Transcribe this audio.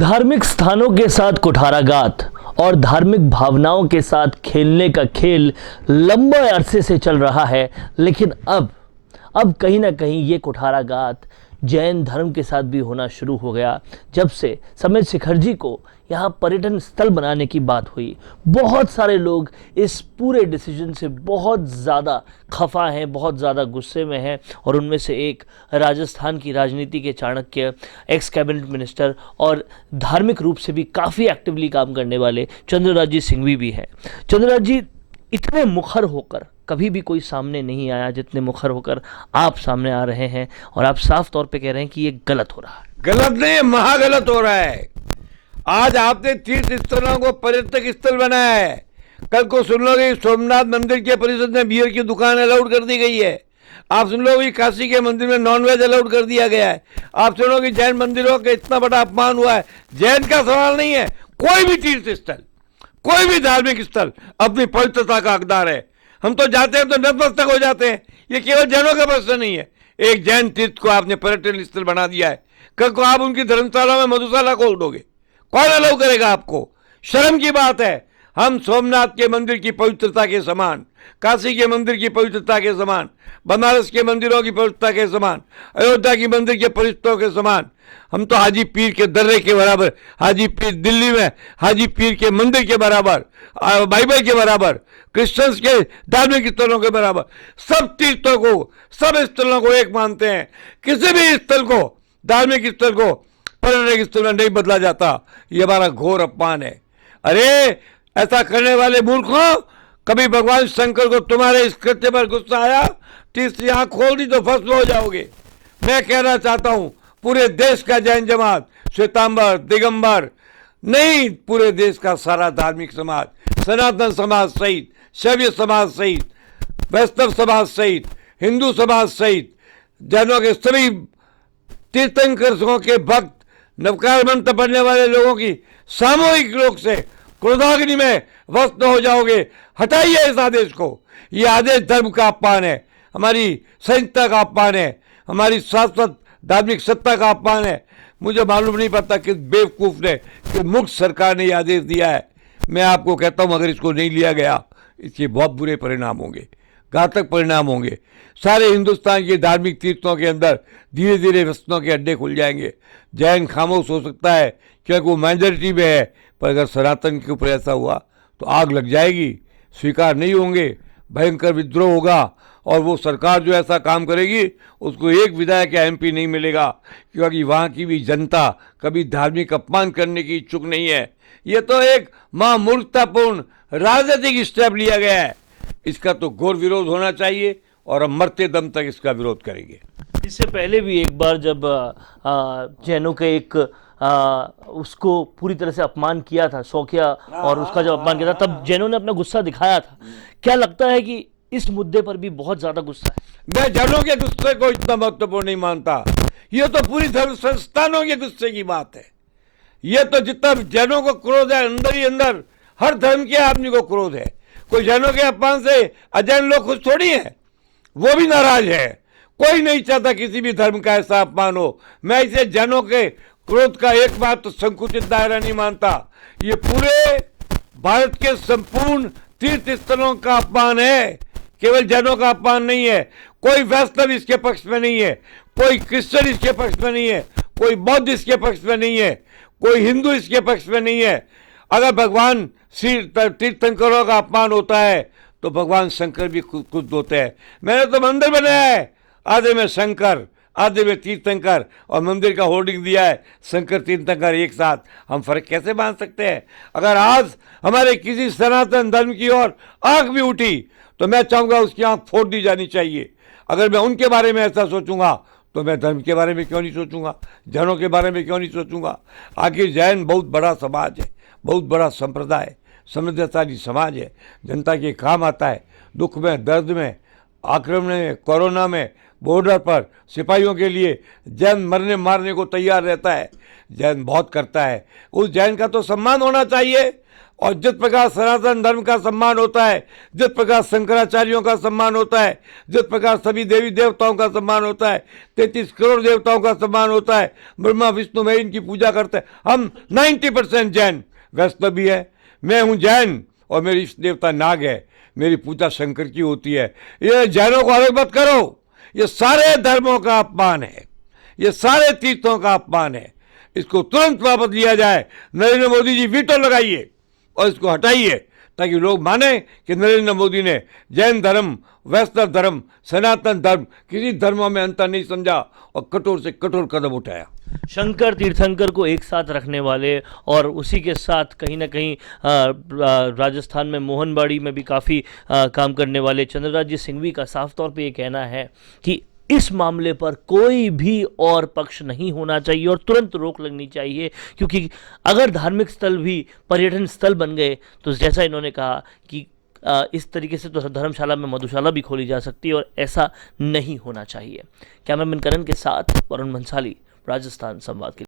धार्मिक स्थानों के साथ कुठाराघात और धार्मिक भावनाओं के साथ खेलने का खेल लंबे अरसे से चल रहा है, लेकिन अब कहीं ना कहीं ये कुठाराघात जैन धर्म के साथ भी होना शुरू हो गया। जब से समेत शिखर जी को यहाँ पर्यटन स्थल बनाने की बात हुई, बहुत सारे लोग इस पूरे डिसीजन से बहुत ज़्यादा खफा हैं, बहुत ज़्यादा गुस्से में हैं। और उनमें से एक राजस्थान की राजनीति के चाणक्य, एक्स कैबिनेट मिनिस्टर और धार्मिक रूप से भी काफ़ी एक्टिवली काम करने वाले चंद्रराज सिंघवी भी हैं। चंद्रराज जी, इतने मुखर होकर कभी भी कोई सामने नहीं आया जितने मुखर होकर आप सामने आ रहे हैं, और आप साफ तौर पे कह रहे हैं कि ये गलत हो रहा है। गलत नहीं, महागलत हो रहा है। आज आपने तीर्थ स्थलों को पर्यटक स्थल बनाया है। कल को सुन लोगे सोमनाथ मंदिर के परिषद में बियर की दुकान अलाउड कर दी गई है। आप सुन लोगे काशी के मंदिर में नॉनवेज अलाउड कर दिया गया है। आप सुनोगे जैन मंदिरों का इतना बड़ा अपमान हुआ है। जैन का सवाल नहीं है, कोई भी तीर्थ स्थल, कोई भी धार्मिक स्थल अपनी पवित्रता का हकदार है। हम तो जाते हैं तो नतमस्तक हो जाते हैं। ये केवल जैनों का प्रश्न नहीं है। एक जैन तीर्थ को आपने पर्यटन स्थल बना दिया है, कल को आप उनकी धर्मशाला में मधुशाला खोल दोगे, कौन अलाउ करेगा आपको? शर्म की बात है। हम सोमनाथ के मंदिर की पवित्रता के समान, काशी के मंदिर की पवित्रता के समान, बनारस के मंदिरों की पवित्रता के समान, अयोध्या की मंदिर के परिषदों के समान, हम तो हाजी पीर के दर्रे के बराबर, हाजी पीर दिल्ली में हाजी पीर के मंदिर के बराबर, बाइबल के बराबर, क्रिश्चियंस के धार्मिक स्थलों के बराबर, सब तीर्थों को, सब स्थलों को एक मानते हैं। किसी भी स्थल को, धार्मिक स्थल को पर्यटक स्थल में नहीं बदला जाता। ये हमारा घोर अपमान है। अरे ऐसा करने वाले मूर्खों, कभी भगवान शंकर को तुम्हारे इस कृत्य पर गुस्सा आया? तीसरी आंख खोल दी तो भस्म हो जाओगे। मैं कहना चाहता हूं, पूरे देश का जैन जमात, श्वेतांबर, दिगंबर नहीं, पूरे देश का सारा धार्मिक समाज, सनातन समाज सहित, शैव समाज सहित, वैष्णव समाज सहित, हिंदू समाज सहित, जैनों के सभी तीर्थंकरों के भक्त, नवकार मंत्र पढ़ने वाले लोगों की सामूहिक रूप से क्रोधाग्नि में भस्म हो जाओगे। हटाइए इस आदेश को। ये आदेश धर्म का अपमान है, हमारी संहिता का अपमान है, हमारी शाश्वत धार्मिक सत्ता का अपमान है। मुझे मालूम नहीं पड़ता किस बेवकूफ ने, कि मुख्य सरकार ने यह आदेश दिया है। मैं आपको कहता हूं, अगर इसको नहीं लिया गया, इसके बहुत बुरे परिणाम होंगे, घातक परिणाम होंगे। सारे हिंदुस्तान के धार्मिक तीर्थों के अंदर धीरे धीरे वस्तुओं के अड्डे खुल जाएंगे। जैन खामोश हो सकता है क्योंकि वो मेजॉरिटी में है, पर अगर सनातन के ऊपर ऐसा हुआ तो आग लग जाएगी, स्वीकार नहीं होंगे, भयंकर विद्रोह होगा। और वो सरकार जो ऐसा काम करेगी, उसको एक विधायक या एमपी नहीं मिलेगा, क्योंकि वहाँ की भी जनता कभी धार्मिक अपमान करने की इच्छुक नहीं है। ये तो एक महामूर्खतापूर्ण राजनीतिक स्टेप लिया गया है। इसका तो घोर विरोध होना चाहिए और हम मरते दम तक इसका विरोध करेंगे। इससे पहले भी एक बार जब जैनों के एक उसको पूरी तरह से अपमान किया था, शौकिया, और उसका जब अपमान किया था, तब जैनों ने अपना गुस्सा दिखाया था। क्या लगता है कि इस मुद्दे पर भी बहुत ज्यादा गुस्सा है? मैं जैनों के गुस्से को इतना महत्वपूर्ण नहीं मानता। ये तो पूरी धर्म संस्थानों के गुस्से की बात है। ये तो जितना जैनों को क्रोध है, अंदर ही अंदर हर धर्म के आदमी को क्रोध है। कोई जैनों के अपमान से अजैन लोग खुश थोड़ी है, वो भी नाराज है। कोई नहीं चाहता किसी भी धर्म का ऐसा अपमान हो। मैं इसे जैनों के क्रोध का एकमात्र संकुचित दायरा नहीं मानता। ये पूरे भारत के संपूर्ण तीर्थ स्थलों का अपमान है, केवल जैनों का अपमान नहीं है। कोई वैष्णव इसके पक्ष में नहीं है, कोई क्रिश्चियन इसके पक्ष में नहीं है, कोई बौद्ध इसके पक्ष में नहीं है, कोई हिंदू इसके पक्ष में नहीं है। अगर भगवान श्री तीर्थंकरों का अपमान होता है तो भगवान शंकर भी खुद होते हैं। मैंने तो मंदिर बनाया है, आधे में शंकर, आधे में तीर्थंकर, और मंदिर का होर्डिंग दिया है शंकर तीर्थंकर एक साथ। हम फर्क कैसे मान सकते हैं? अगर आज हमारे किसी सनातन धर्म की ओर आंख भी उठी तो मैं चाहूंगा उसकी आंख फोड़ दी जानी चाहिए। अगर मैं उनके बारे में ऐसा सोचूंगा तो मैं धर्म के बारे में क्यों नहीं सोचूंगा, जैनों के बारे में क्यों नहीं सोचूंगा? आखिर जैन बहुत बड़ा समाज है, बहुत बड़ा संप्रदाय, समृद्धशाली समाज है, जनता के काम आता है, दुख में, दर्द में, आक्रमण में, कोरोना में, बॉर्डर पर सिपाहियों के लिए जैन मरने मारने को तैयार रहता है। जैन बहुत करता है, उस जैन का तो सम्मान होना चाहिए। और जिस प्रकार सनातन धर्म का सम्मान होता है, जिस प्रकार शंकराचार्यों का सम्मान होता है, जिस प्रकार सभी देवी देवताओं का सम्मान होता है, 33 करोड़ देवताओं का सम्मान होता है, ब्रह्मा विष्णु में इनकी पूजा करते हैं हम। 90% जैन, वैष्णव भी है, मैं हूँ जैन और मेरी इष्ट देवता नाग है, मेरी पूजा शंकर की होती है। ये जैनों को अलग मत करो, ये सारे धर्मों का अपमान है, ये सारे तीर्थों का अपमान है। इसको तुरंत वापस लिया जाए। नरेंद्र मोदी जी वीटो लगाइए और इसको हटाइए, ताकि लोग माने कि नरेंद्र मोदी ने जैन धर्म, वैष्णव धर्म, सनातन धर्म, किसी धर्मों में अंतर नहीं समझा और कठोर से कठोर कदम उठाया। शंकर तीर्थंकर को एक साथ रखने वाले और उसी के साथ कहीं ना कहीं राजस्थान में मोहनबाड़ी में भी काफ़ी काम करने वाले चंद्रराज सिंघवी का साफ तौर पे ये कहना है कि इस मामले पर कोई भी और पक्ष नहीं होना चाहिए और तुरंत रोक लगनी चाहिए, क्योंकि अगर धार्मिक स्थल भी पर्यटन स्थल बन गए तो जैसा इन्होंने कहा कि इस तरीके से तो धर्मशाला में मधुशाला भी खोली जा सकती है और ऐसा नहीं होना चाहिए। कैमरामैन करण के साथ वरुण भंसाली, राजस्थान संवाद के लिए।